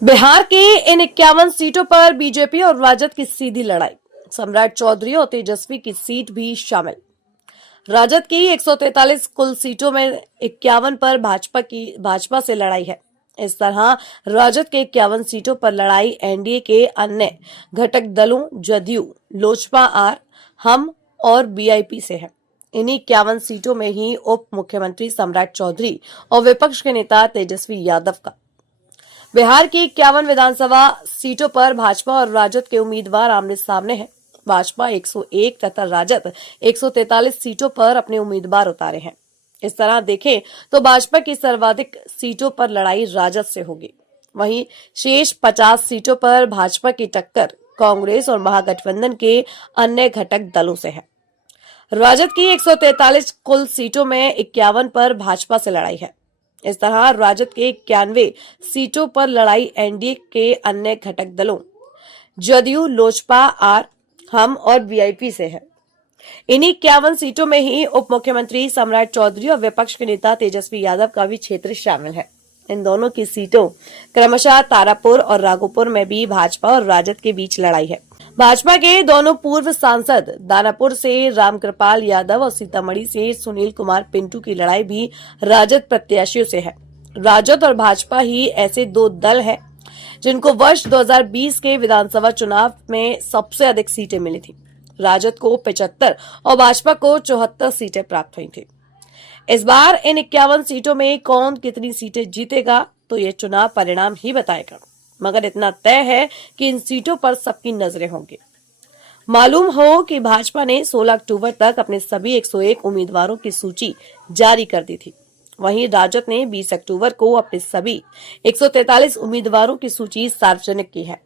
बिहार की इन 51 सीटों पर बीजेपी और राजद की सीधी लड़ाई। सम्राट चौधरी और तेजस्वी की सीट भी शामिल। राजद की 143 कुल सीटों में 51 पर भाजपा से लड़ाई है। इस तरह राजद के 51 सीटों पर लड़ाई एनडीए के अन्य घटक दलों जदयू, लोजपा आर, हम और बीआईपी से है। इन्हीं 51 सीटों में ही उप मुख्यमंत्री सम्राट चौधरी और विपक्ष के नेता तेजस्वी यादव का। बिहार की 51 विधानसभा सीटों पर भाजपा और राजद के उम्मीदवार आमने सामने हैं। भाजपा 101 तथा राजद 143 सीटों पर अपने उम्मीदवार उतारे हैं। इस तरह देखें तो भाजपा की सर्वाधिक सीटों पर लड़ाई राजद से होगी। वहीं शेष 50 सीटों पर भाजपा की टक्कर कांग्रेस और महागठबंधन के अन्य घटक दलों से है। राजद की 143 कुल सीटों में 51 पर भाजपा से लड़ाई है। इस तरह राजद के 91 सीटों पर लड़ाई एनडीए के अन्य घटक दलों जदयू, लोजपा आर, हम और वीआईपी से है। इन्हीं 51 सीटों में ही उप मुख्यमंत्री सम्राट चौधरी और विपक्ष के नेता तेजस्वी यादव का भी क्षेत्र शामिल है। इन दोनों की सीटों क्रमशः तारापुर और राघोपुर में भी भाजपा और राजद के बीच लड़ाई है। भाजपा के दोनों पूर्व सांसद दानापुर से रामकृपाल यादव और सीतामढ़ी से सुनील कुमार पिंटू की लड़ाई भी राजद प्रत्याशियों से है। राजद और भाजपा ही ऐसे दो दल हैं जिनको वर्ष 2020 के विधानसभा चुनाव में सबसे अधिक सीटें मिली थी। राजद को 75 और भाजपा को 74 सीटें प्राप्त हुई थी। इस बार इन 51 सीटों में कौन कितनी सीटें जीतेगा तो ये चुनाव परिणाम ही बताएगा, मगर इतना तय है कि इन सीटों पर सबकी नजरें होंगी। मालूम हो कि भाजपा ने 16 अक्टूबर तक अपने सभी 101 उम्मीदवारों की सूची जारी कर दी थी। वहीं राजद ने 20 अक्टूबर को अपने सभी 143 उम्मीदवारों की सूची सार्वजनिक की है।